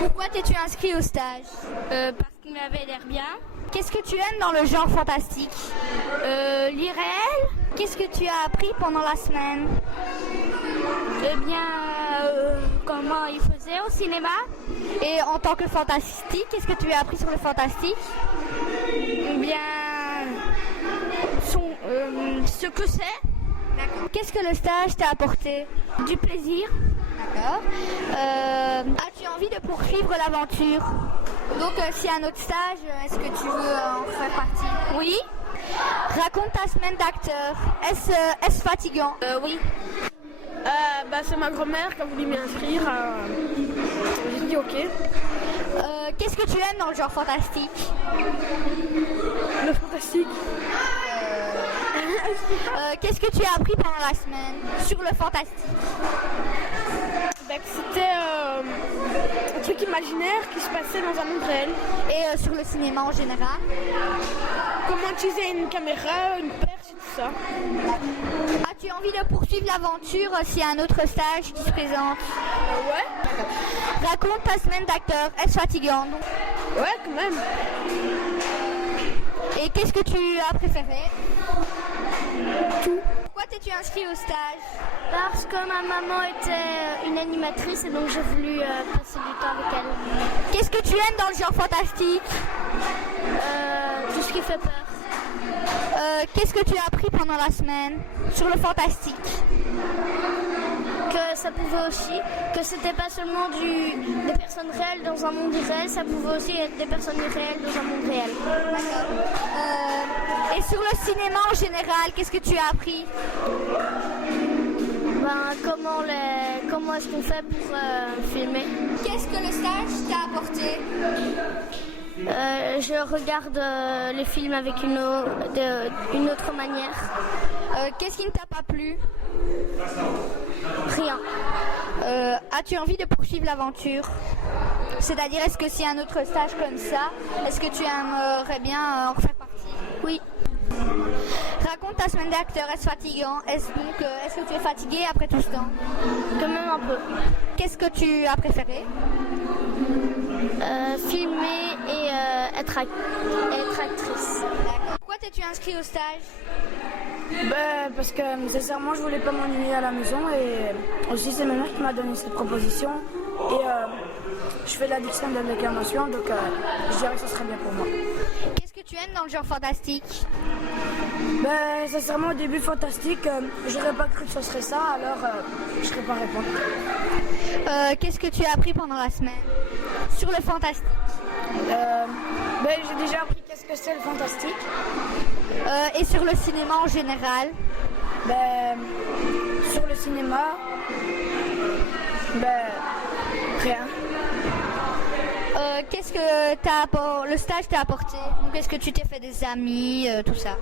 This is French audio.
Pourquoi t'es-tu inscrit au stage? Parce qu'il m'avait l'air bien. Qu'est-ce que tu aimes dans le genre fantastique? L'IRL, Qu'est-ce que tu as appris pendant la semaine? eh bien, comment il faisait au cinéma. Et en tant que fantastique, qu'est-ce que tu as appris sur le fantastique? Eh bien, ce que c'est, Qu'est-ce que le stage t'a apporté? du plaisir. D'accord. As-tu envie de poursuivre l'aventure? Donc, s'il y a un autre stage, est-ce que tu veux en faire partie? Oui. Raconte ta semaine d'acteur. Est-ce fatigant? Oui. C'est ma grand-mère qui a voulu m'y inscrire. J'ai dit ok. Qu'est-ce que tu aimes dans le genre fantastique? Le fantastique. Qu'est-ce que tu as appris pendant la semaine sur le fantastique? C'était un truc imaginaire qui se passait dans un monde réel. Et sur le cinéma en général? Comment utiliser une caméra, une perche et tout ça. As-tu envie de poursuivre l'aventure s'il y a un autre stage qui se présente? Ouais. Raconte ta semaine d'acteur. Est-ce fatigant? Ouais, quand même. Et qu'est-ce que tu as préféré? Tout. Pourquoi t'es-tu inscrit au stage? Parce que ma maman était une animatrice et donc j'ai voulu passer du temps avec elle. Qu'est-ce que tu aimes dans le genre fantastique? Tout ce qui fait peur. Qu'est-ce que tu as appris pendant la semaine sur le fantastique? Que ça pouvait aussi, que c'était pas seulement des personnes réelles dans un monde irréel, ça pouvait aussi être des personnes irréelles dans un monde réel. Et sur le cinéma en général, qu'est-ce que tu as appris? Comment est-ce qu'on fait pour filmer? Qu'est-ce que le stage t'a apporté? Je regarde les films avec une autre manière. Qu'est-ce qui ne t'a pas plu? Rien. As-tu envie de poursuivre l'aventure? C'est-à-dire, est-ce que s'il y a un autre stage comme ça, est-ce que tu aimerais bien en faire partie? Oui. Raconte ta semaine d'acteur. Est-ce fatigant? Est-ce que tu es fatigué après tout ce temps? Quand même un peu. Qu'est-ce que tu as préféré? Filmer et être actrice. Pourquoi t'es-tu inscrit au stage? Parce que sincèrement je voulais pas m'ennuyer à la maison et aussi c'est ma mère qui m'a donné cette proposition et je fais de la diction de la déclamation donc je dirais que ce serait bien pour moi. Qu'est-ce que tu aimes dans le genre fantastique? Sincèrement au début fantastique, j'aurais pas cru que ce serait ça alors je serais pas répondre. Qu'est-ce que tu as appris pendant la semaine sur le fantastique? J'ai déjà appris qu'est-ce que c'est le fantastique. Et sur le cinéma en général? Sur le cinéma, rien. Qu'est-ce que le stage t'a apporté? Donc, est-ce que tu t'es fait des amis, tout ça?